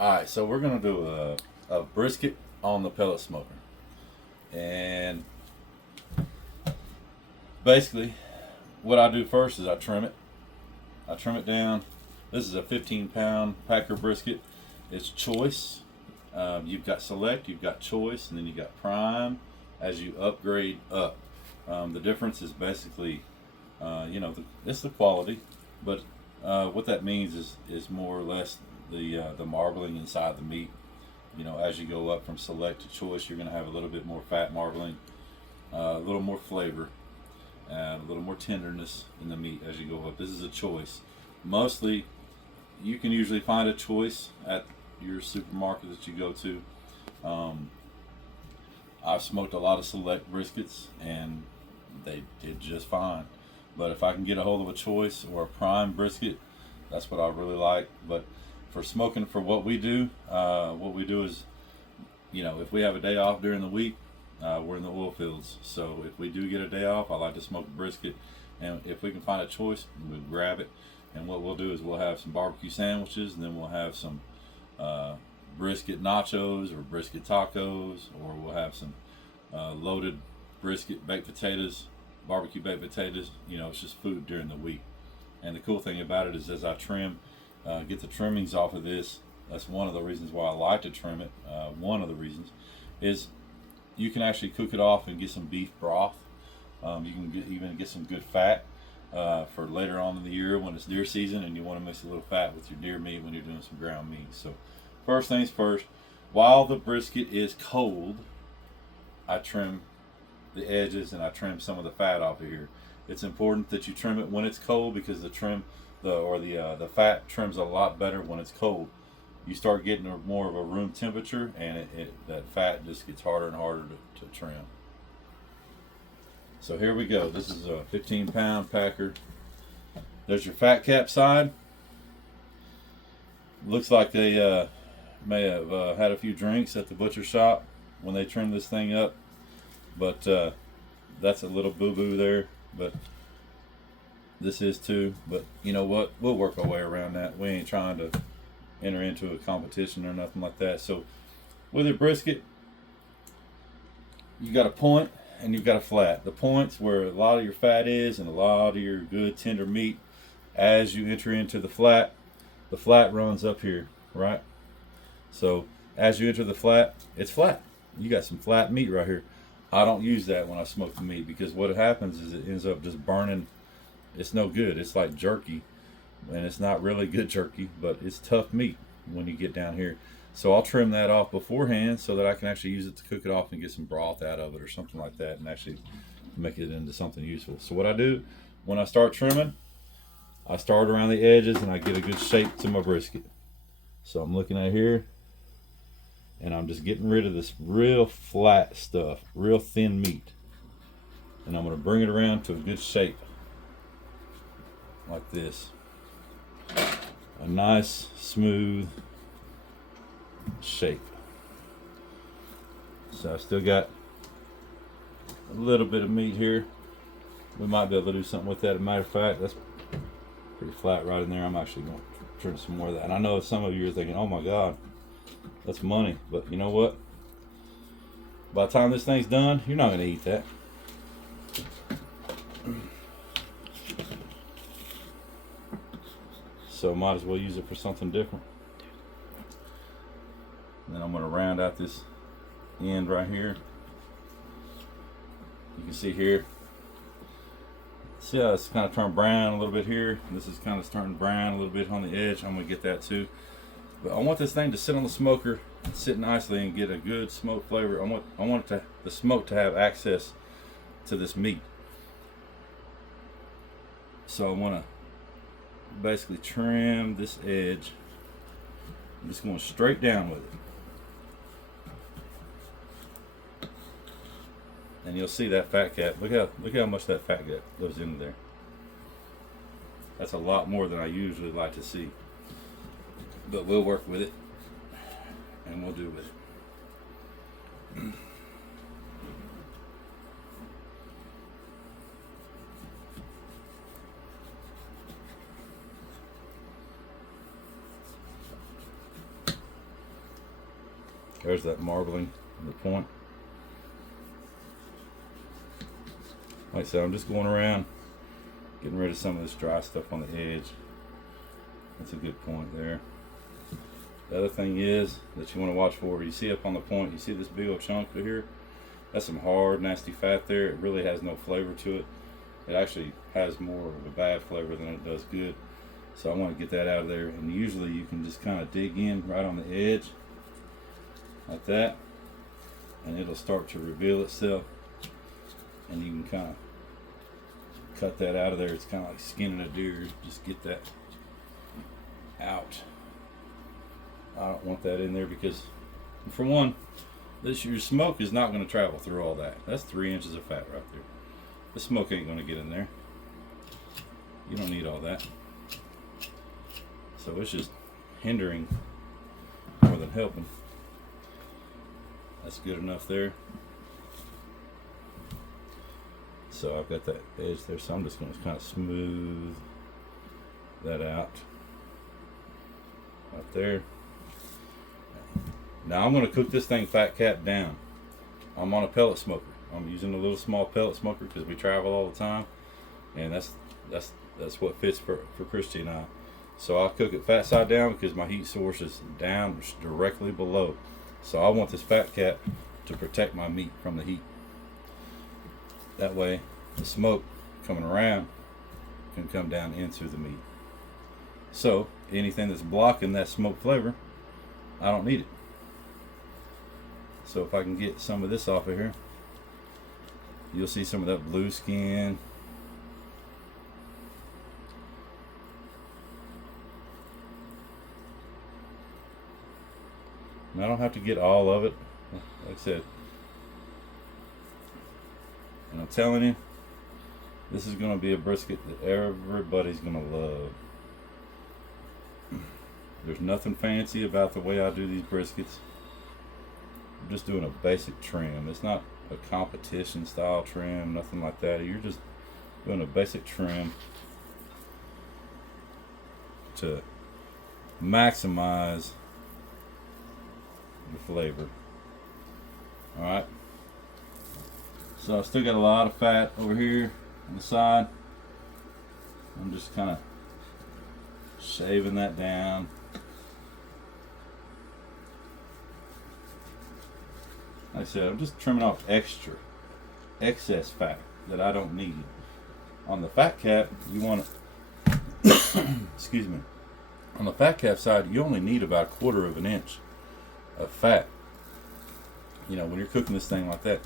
All right, so we're gonna do a brisket on the pellet smoker, and basically, what I do first is I trim it. I trim it down. This is a 15-pound Packer brisket. It's choice. You've got select, you've got choice, and then you got prime. As you upgrade up, the difference is basically, it's the quality, but what that means is more or less the marbling inside the meat. As you go up from select to choice, you're going to have a little bit more fat marbling, a little more flavor, and a little more tenderness in the meat as you go up. This is a choice. Mostly, you can usually find a choice at your supermarket that you go to. I've smoked a lot of select briskets and they did just fine. But if I can get a hold of a choice or a prime brisket, that's what I really like. But for smoking, for what we do is, if we have a day off during the week, we're in the oil fields. So if we do get a day off, I like to smoke a brisket. And if we can find a choice, we'll grab it. And what we'll do is we'll have some barbecue sandwiches, and then we'll have some brisket nachos or brisket tacos, or we'll have some loaded brisket baked potatoes, barbecue baked potatoes. It's just food during the week. And the cool thing about it is, as I get the trimmings off of this, that's one of the reasons why I like to trim it. One of the reasons is you can actually cook it off and get some beef broth. You can even get some good fat for later on in the year when it's deer season and you want to mix a little fat with your deer meat when you're doing some ground meat. So first things first, while the brisket is cold, I trim the edges and I trim some of the fat off of here. It's important that you trim it when it's cold, because the fat trims a lot better when it's cold. You start getting more of a room temperature, and that fat just gets harder and harder to trim. So here we go. This is a 15-pound Packer. There's your fat cap side. Looks like they may have had a few drinks at the butcher shop when they trimmed this thing up, but that's a little boo-boo there. But this is too. But you know what? We'll work our way around that. We ain't trying to enter into a competition or nothing like that. So with your brisket, you got a point and you've got a flat. The point's where a lot of your fat is and a lot of your good tender meat. As you enter into the flat runs up here, right? So as you enter the flat, it's flat. You got some flat meat right here. I don't use that when I smoke the meat, because what happens is it ends up just burning. It's no good. It's like jerky, and it's not really good jerky, but it's tough meat when you get down here. So I'll trim that off beforehand so that I can actually use it to cook it off and get some broth out of it or something like that, and actually make it into something useful. So what I do when I start trimming, I start around the edges and I get a good shape to my brisket. So I'm looking at here, and I'm just getting rid of this real flat stuff, real thin meat. And I'm going to bring it around to a good shape, like this. A nice, smooth shape. So I still got a little bit of meat here. We might be able to do something with that. As a matter of fact, that's pretty flat right in there. I'm actually going to trim some more of that. And I know some of you are thinking, oh my God, that's money. But you know what? By the time this thing's done, you're not going to eat that. So might as well use it for something different. And then I'm going to round out this end right here. You can see here. See how it's kind of turned brown a little bit here. This is kind of turning brown a little bit on the edge. I'm going to get that too. But I want this thing to sit on the smoker, sit nicely, and get a good smoke flavor. I want the smoke to have access to this meat. So I want to basically trim this edge. I'm just going straight down with it. And you'll see that fat cap. Look how much that fat cap goes into there. That's a lot more than I usually like to see. But we'll work with it, and we'll do with it. There's that marbling in the point. Like I said, I'm just going around getting rid of some of this dry stuff on the edge. That's a good point there. The other thing is that you want to watch for, you see up on the point, you see this big old chunk right here? That's some hard, nasty fat there. It really has no flavor to it. It actually has more of a bad flavor than it does good. So I want to get that out of there. And usually you can just kind of dig in right on the edge, like that, and it'll start to reveal itself. And you can kind of cut that out of there. It's kind of like skinning a deer. Just get that out. I don't want that in there because, for one, your smoke is not going to travel through all that. That's 3 inches of fat right there. The smoke ain't going to get in there. You don't need all that. So it's just hindering more than helping. That's good enough there. So I've got that edge there, so I'm just going to kind of smooth that out right there. Now I'm going to cook this thing fat cap down. I'm on a pellet smoker. I'm using a little small pellet smoker because we travel all the time, and that's what fits for Christy and I. So I'll cook it fat side down because my heat source is down directly below. So I want this fat cap to protect my meat from the heat. That way the smoke coming around can come down into the meat. So anything that's blocking that smoke flavor, I don't need it. So if I can get some of this off of here, you'll see some of that blue skin. And I don't have to get all of it, like I said. And I'm telling you, this is going to be a brisket that everybody's going to love. There's nothing fancy about the way I do these briskets. I'm just doing a basic trim. It's not a competition style trim, nothing like that. You're just doing a basic trim to maximize the flavor. Alright. So I still got a lot of fat over here on the side. I'm just kind of shaving that down. Like I said, I'm just trimming off excess fat that I don't need. On the fat cap, you want to, excuse me, on the fat cap side, you only need about 1/4 of an inch of fat. You know, when you're cooking this thing like that,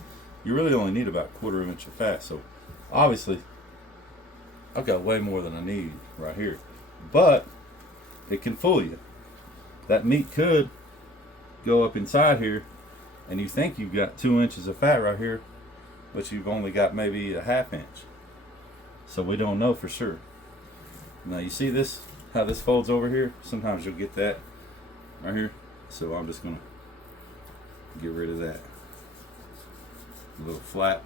you really only need about 1/4 of an inch of fat. So obviously I've got way more than I need right here, but it can fool you. That meat could go up inside here and you think you've got 2 inches of fat right here, but you've only got maybe a 1/2 inch. So we don't know for sure. Now you see this, how this folds over here? Sometimes you'll get that right here. So I'm just gonna get rid of that. A little flat.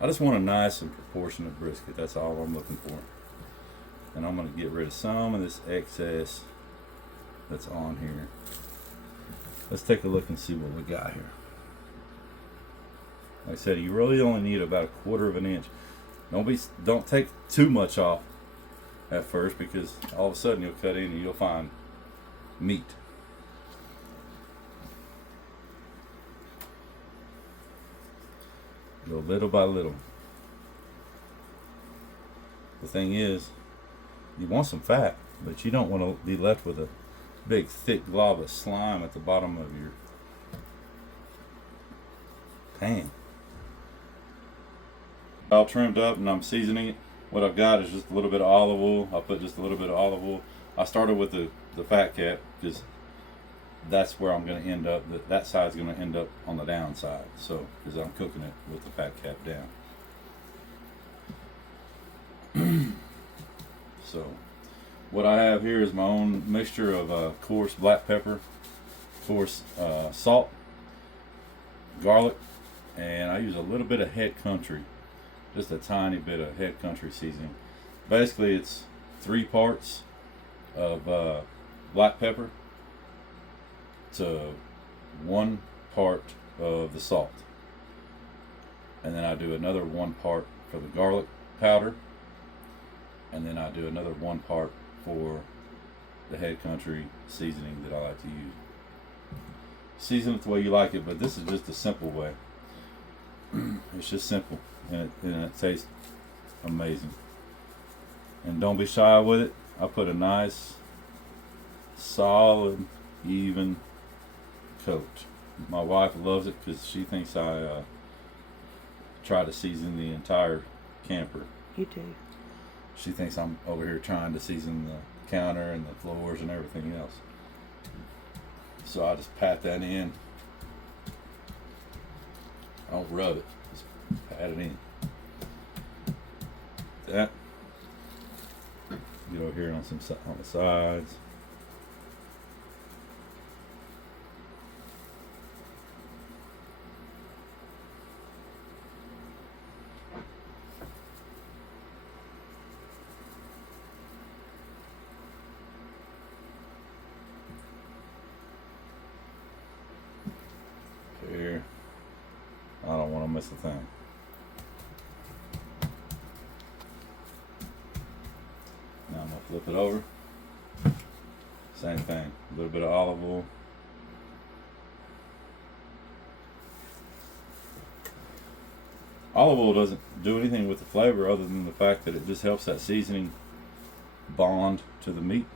I just want a nice and proportionate brisket. That's all I'm looking for. And I'm gonna get rid of some of this excess that's on here. Let's take a look and see what we got here. Like I said, you really only need about 1/4 of an inch. Don't take too much off at first, because all of a sudden you'll cut in and you'll find meat. Go little by little. The thing is, you want some fat, but you don't want to be left with a big thick glob of slime at the bottom of your pan. All trimmed up and I'm seasoning it. What I've got is just a little bit of olive oil. I'll put just a little bit of olive oil. I started with the fat cap because that's where I'm going to end up. That side's going to end up on the downside. So, because I'm cooking it with the fat cap down. So, what I have here is my own mixture of coarse black pepper, coarse salt, garlic, and I use a little bit of head country. Just a tiny bit of head country seasoning. Basically, it's 3 parts of black pepper, to 1 part of the salt, and then I do another 1 part for the garlic powder, and then I do another 1 part for the head country seasoning that I like to use. Season it the way you like it, but this is just a simple way. It's just simple, and it tastes amazing. And don't be shy with it. I put a nice, solid, even coat. My wife loves it because she thinks I try to season the entire camper. You do. She thinks I'm over here trying to season the counter and the floors and everything else. So I just pat that in. I don't rub it, just pat it in. That. Get over here on the sides. Here. I don't want to miss a thing. Now I'm going to flip it over. Same thing. A little bit of olive oil. Olive oil doesn't do anything with the flavor other than the fact that it just helps that seasoning bond to the meat.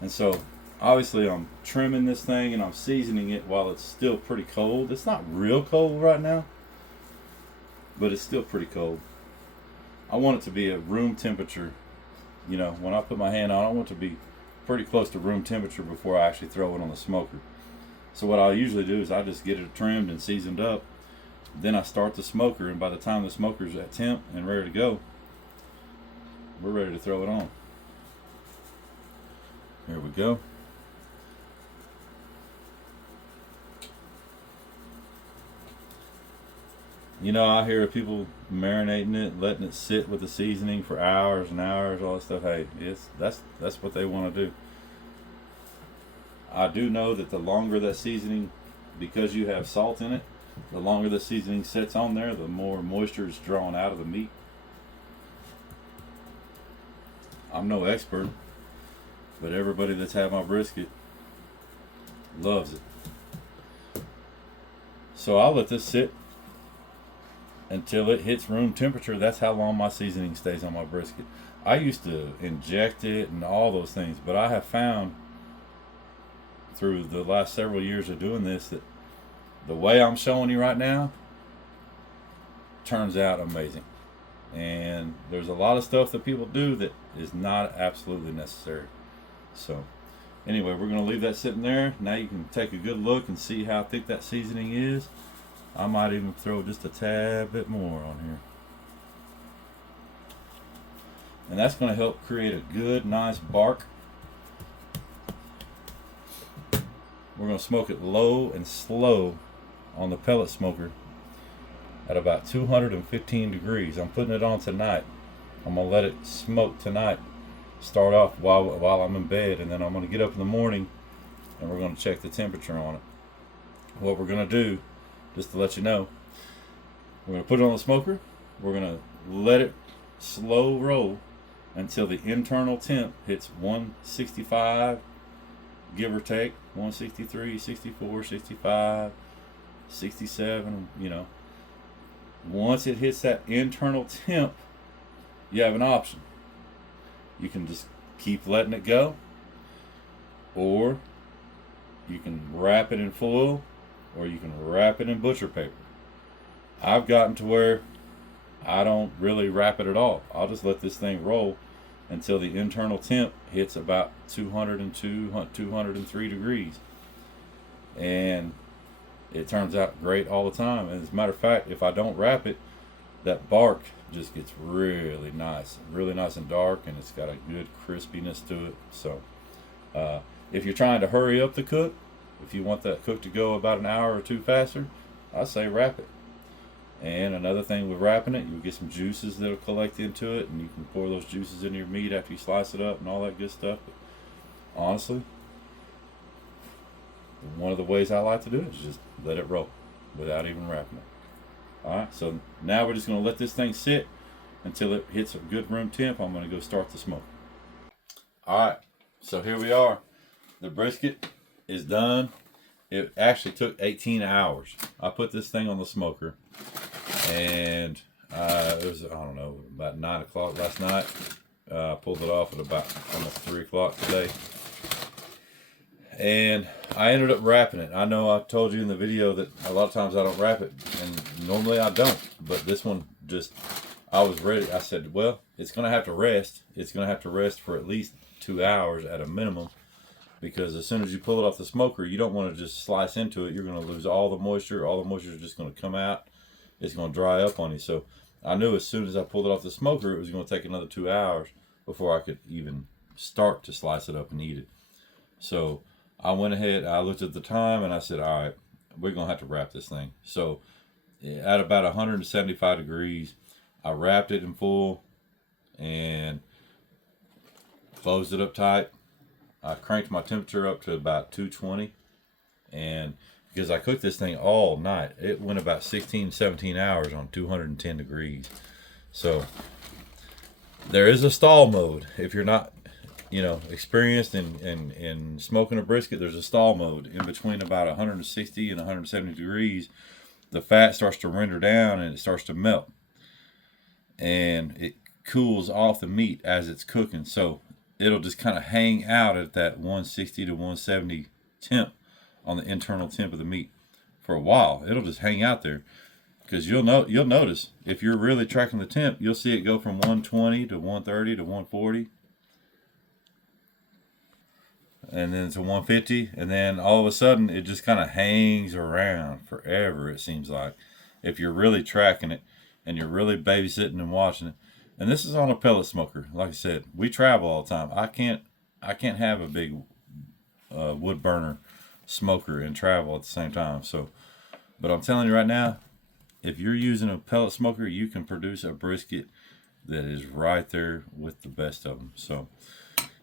And so obviously I'm trimming this thing and I'm seasoning it while it's still pretty cold. It's not real cold right now, but it's still pretty cold. I want it to be at room temperature. You know, when I put my hand on it, I want it to be pretty close to room temperature before I actually throw it on the smoker. So what I usually do is I just get it trimmed and seasoned up. Then I start the smoker, and by the time the smoker's at temp and ready to go, we're ready to throw it on. Here we go. You know, I hear people marinating it, letting it sit with the seasoning for hours and hours, all that stuff. Hey, that's what they want to do. I do know that the longer that seasoning, because you have salt in it, the longer the seasoning sits on there, the more moisture is drawn out of the meat. I'm no expert, but everybody that's had my brisket loves it. So I'll let this sit until it hits room temperature. That's how long my seasoning stays on my brisket. I used to inject it and all those things, but I have found through the last several years of doing this that the way I'm showing you right now turns out amazing. And there's a lot of stuff that people do that is not absolutely necessary. So anyway, we're going to leave that sitting there. Now you can take a good look and see how thick that seasoning is. I might even throw just a tad bit more on here. And that's going to help create a good, nice bark. We're going to smoke it low and slow on the pellet smoker at about 215 degrees. I'm putting it on tonight. I'm going to let it smoke tonight. Start off while I'm in bed, and then I'm going to get up in the morning and we're going to check the temperature on it. What we're going to do, just to let you know, we're going to put it on the smoker. We're going to let it slow roll until the internal temp hits 165, give or take, 163, 64, 65, 67, you know. Once it hits that internal temp, you have an option. You can just keep letting it go, or you can wrap it in foil, or you can wrap it in butcher paper. I've gotten to where I don't really wrap it at all. I'll just let this thing roll until the internal temp hits about 202, 203 degrees. And it turns out great all the time. And as a matter of fact, if I don't wrap it, that bark just gets really nice and dark, and it's got a good crispiness to it. So if you're trying to hurry up the cook, if you want that cook to go about an hour or two faster, I say wrap it. And another thing with wrapping it, you'll get some juices that'll collect into it, and you can pour those juices into your meat after you slice it up and all that good stuff. But honestly, one of the ways I like to do it is just let it roll without even wrapping it. All right, so now we're just going to let this thing sit until it hits a good room temp. I'm going to go start the smoke. All right, so here we are. The brisket is done. It actually took 18 hours. I put this thing on the smoker, and it was, I don't know, about 9 o'clock last night. I pulled it off at about almost 3 o'clock today. And I ended up wrapping it. I know I told you in the video that a lot of times I don't wrap it, and normally I don't. But this one just, I was ready. I said, well, it's going to have to rest. It's going to have to rest for at least 2 hours at a minimum. Because as soon as you pull it off the smoker, you don't want to just slice into it. You're going to lose all the moisture. All the moisture is just going to come out. It's going to dry up on you. So I knew as soon as I pulled it off the smoker, it was going to take another 2 hours before I could even start to slice it up and eat it. So I went ahead, I looked at the time, and I said, all right, we're going to have to wrap this thing. So at about 175 degrees, I wrapped it in full and closed it up tight. I cranked my temperature up to about 220, and because I cooked this thing all night, it went about 16, 17 hours on 210 degrees. So there is a stall mode. If you're not, experienced in smoking a brisket, there's a stall mode. In between about 160 and 170 degrees, the fat starts to render down and it starts to melt. And it cools off the meat as it's cooking. So it'll just kind of hang out at that 160 to 170 temp on the internal temp of the meat for a while. It'll just hang out there, because you'll notice if you're really tracking the temp, you'll see it go from 120 to 130 to 140, and then to 150, and then all of a sudden it just kind of hangs around forever, it seems like, if you're really tracking it and you're really babysitting and watching it. And this is on a pellet smoker. Like I said, we travel all the time. I can't have a big wood burner smoker and travel at the same time. So, but I'm telling you right now, if you're using a pellet smoker, you can produce a brisket that is right there with the best of them. So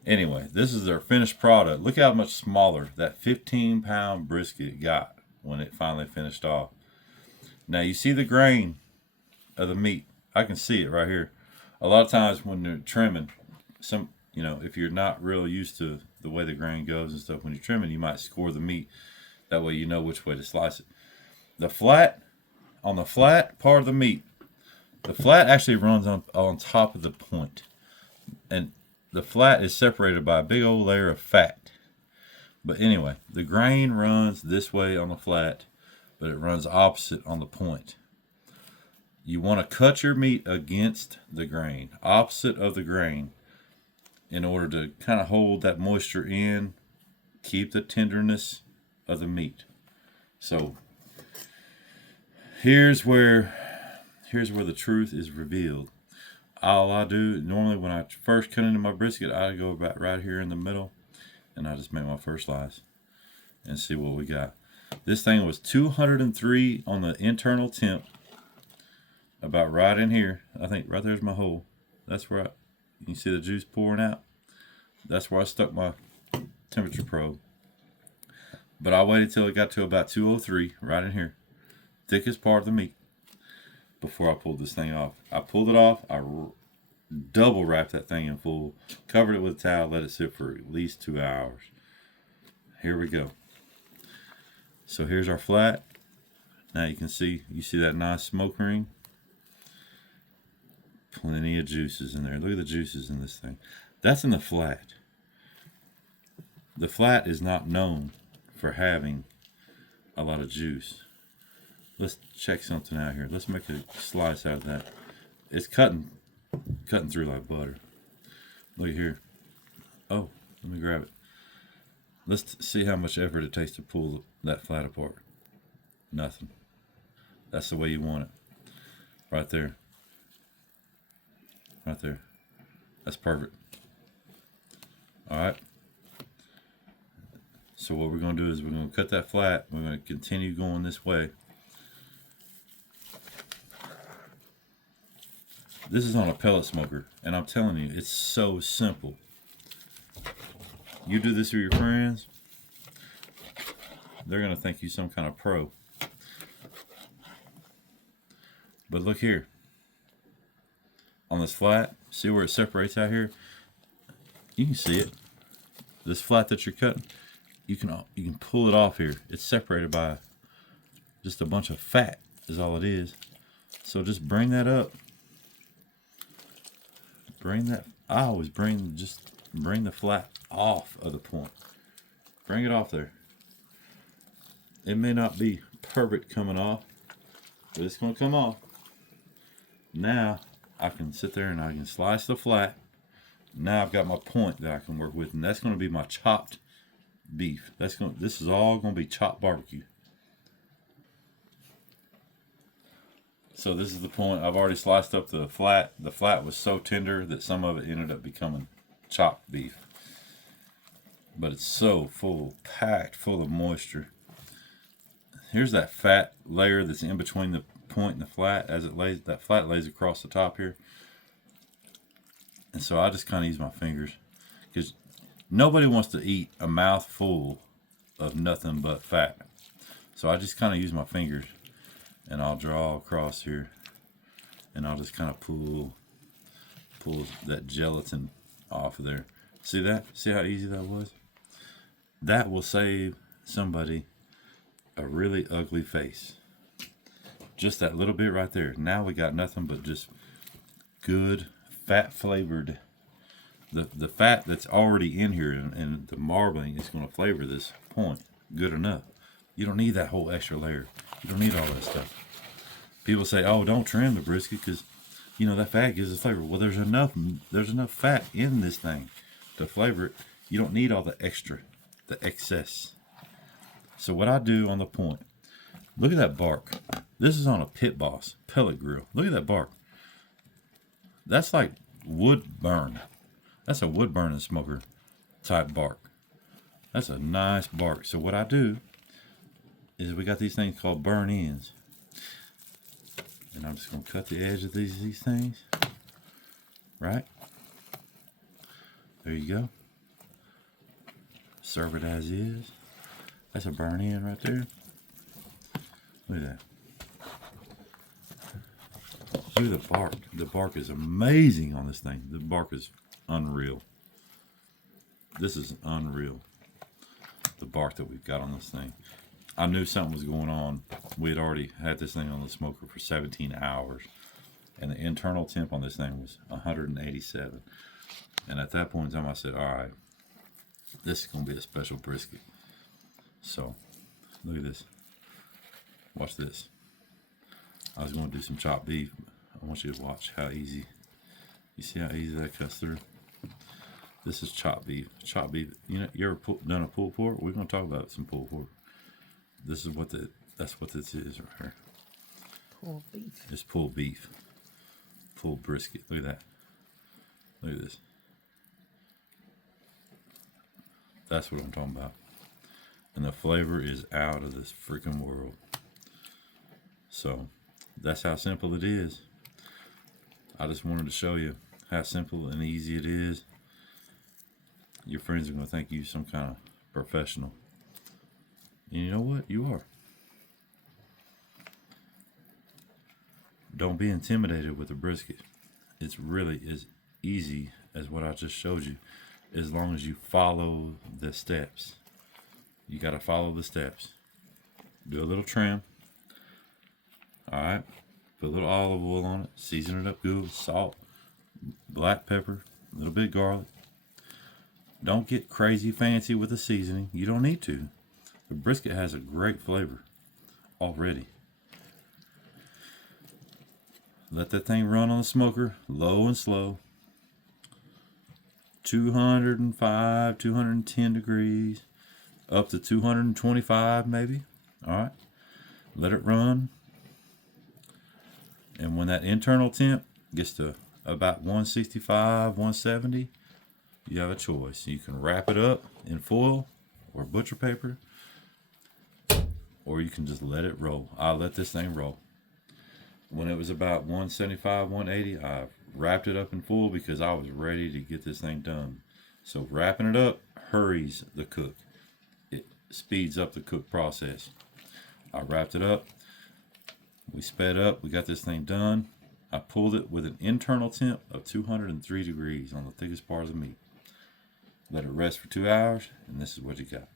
anyway, this is their finished product. Look how much smaller that 15-pound brisket got when it finally finished off. Now you see the grain of the meat. I can see it right here. A lot of times when you're trimming, if you're not real used to the way the grain goes and stuff, when you're trimming, you might score the meat. That way you know which way to slice it. On the flat part of the meat, the flat actually runs on top of the point. And the flat is separated by a big old layer of fat. But anyway, the grain runs this way on the flat, but it runs opposite on the point. You want to cut your meat against the grain, opposite of the grain, in order to kind of hold that moisture in, keep the tenderness of the meat. So here's where the truth is revealed. All I do, normally when I first cut into my brisket, I go about right here in the middle, and I just make my first slice and see what we got. This thing was 203 on the internal temp. About right in here. I think right there's my hole. That's where you can see the juice pouring out. That's where I stuck my temperature probe. But I waited till it got to about 203, right in here. Thickest part of the meat, before I pulled this thing off. I pulled it off. I double wrapped that thing in full. Covered it with a towel. Let it sit for at least 2 hours. Here we go. So here's our flat. Now you see that nice smoke ring? Plenty of juices in there. Look at the juices in this thing. That's in the flat. The flat is not known for having a lot of juice. Let's check something out here. Let's make a slice out of that. It's cutting through like butter. Look here. Oh, let me grab it. Let's see how much effort it takes to pull that flat apart. Nothing. That's the way you want it. Right there. Right there. That's perfect. Alright. So what we're going to do is we're going to cut that flat. We're going to continue going this way. This is on a pellet smoker, and I'm telling you, it's so simple. You do this with your friends, they're gonna think you some kind of pro. But look here, on this flat, see where it separates out here? You can see it. This flat that you're cutting, you can pull it off here. It's separated by just a bunch of fat is all it is. So just bring that up. Bring that. I always bring the flat off of the point. Bring it off there. It may not be perfect coming off, but it's going to come off. Now I can sit there and I can slice the flat. Now I've got my point that I can work with, and that's going to be my chopped beef. This is all going to be chopped barbecue. So this is the point. I've already sliced up the flat. The flat was so tender that some of it ended up becoming chopped beef. But it's so full, packed full of moisture. Here's that fat layer that's in between the point and the flat as it lays. That flat lays across the top here. And so I just kind of use my fingers, because nobody wants to eat a mouthful of nothing but fat. So I just kind of use my fingers, and I'll draw across here, and I'll just kind of pull that gelatin off of there. See that? See how easy that was? That will save somebody a really ugly face. Just that little bit right there. Now we got nothing but just good fat flavored. The fat that's already in here and the marbling is going to flavor this point good enough. You don't need that whole extra layer. You don't need all that stuff. People say, "Oh, don't trim the brisket because that fat gives it flavor." Well, there's enough fat in this thing to flavor it. You don't need all the extra, the excess. So what I do on the point, look at that bark. This is on a Pit Boss pellet grill. Look at that bark. That's like wood burn. That's a wood burning smoker type bark. That's a nice bark. So what I do is we got these things called burn ends. And I'm just going to cut the edge of these things. Right? There you go. Serve it as is. That's a burn end right there. Look at that. Look at the bark. The bark is amazing on this thing. The bark is unreal. This is unreal. The bark that we've got on this thing. I knew something was going on. We had already had this thing on the smoker for 17 hours. And the internal temp on this thing was 187. And at that point in time I said, all right, this is going to be a special brisket. So, look at this. Watch this. I was going to do some chopped beef. I want you to watch how easy. You see how easy that cuts through? This is chopped beef. Chopped beef. You ever done a pulled pork? We're going to talk about some pulled pork. This is that's what this is right here. Pulled beef. It's pulled beef. Pulled brisket. Look at that. Look at this. That's what I'm talking about. And the flavor is out of this freaking world. So that's how simple it is. I just wanted to show you how simple and easy it is. Your friends are going to think you some kind of professional. And you know what? You are. Don't be intimidated with a brisket. It's really as easy as what I just showed you, as long as you follow the steps. You got to follow the steps. Do a little trim. Alright. Put a little olive oil on it. Season it up good with salt, black pepper, a little bit of garlic. Don't get crazy fancy with the seasoning. You don't need to. The brisket has a great flavor already. Let that thing run on the smoker, low and slow. 205, 210 degrees, up to 225 maybe. Alright. Let it run. And when that internal temp gets to about 165, 170, you have a choice. You can wrap it up in foil or butcher paper, or you can just let it roll. I let this thing roll. When it was about 175, 180, I wrapped it up in foil because I was ready to get this thing done. So wrapping it up hurries the cook. It speeds up the cook process. I wrapped it up. We sped up. We got this thing done. I pulled it with an internal temp of 203 degrees on the thickest parts of meat. Let it rest for 2 hours, and this is what you got.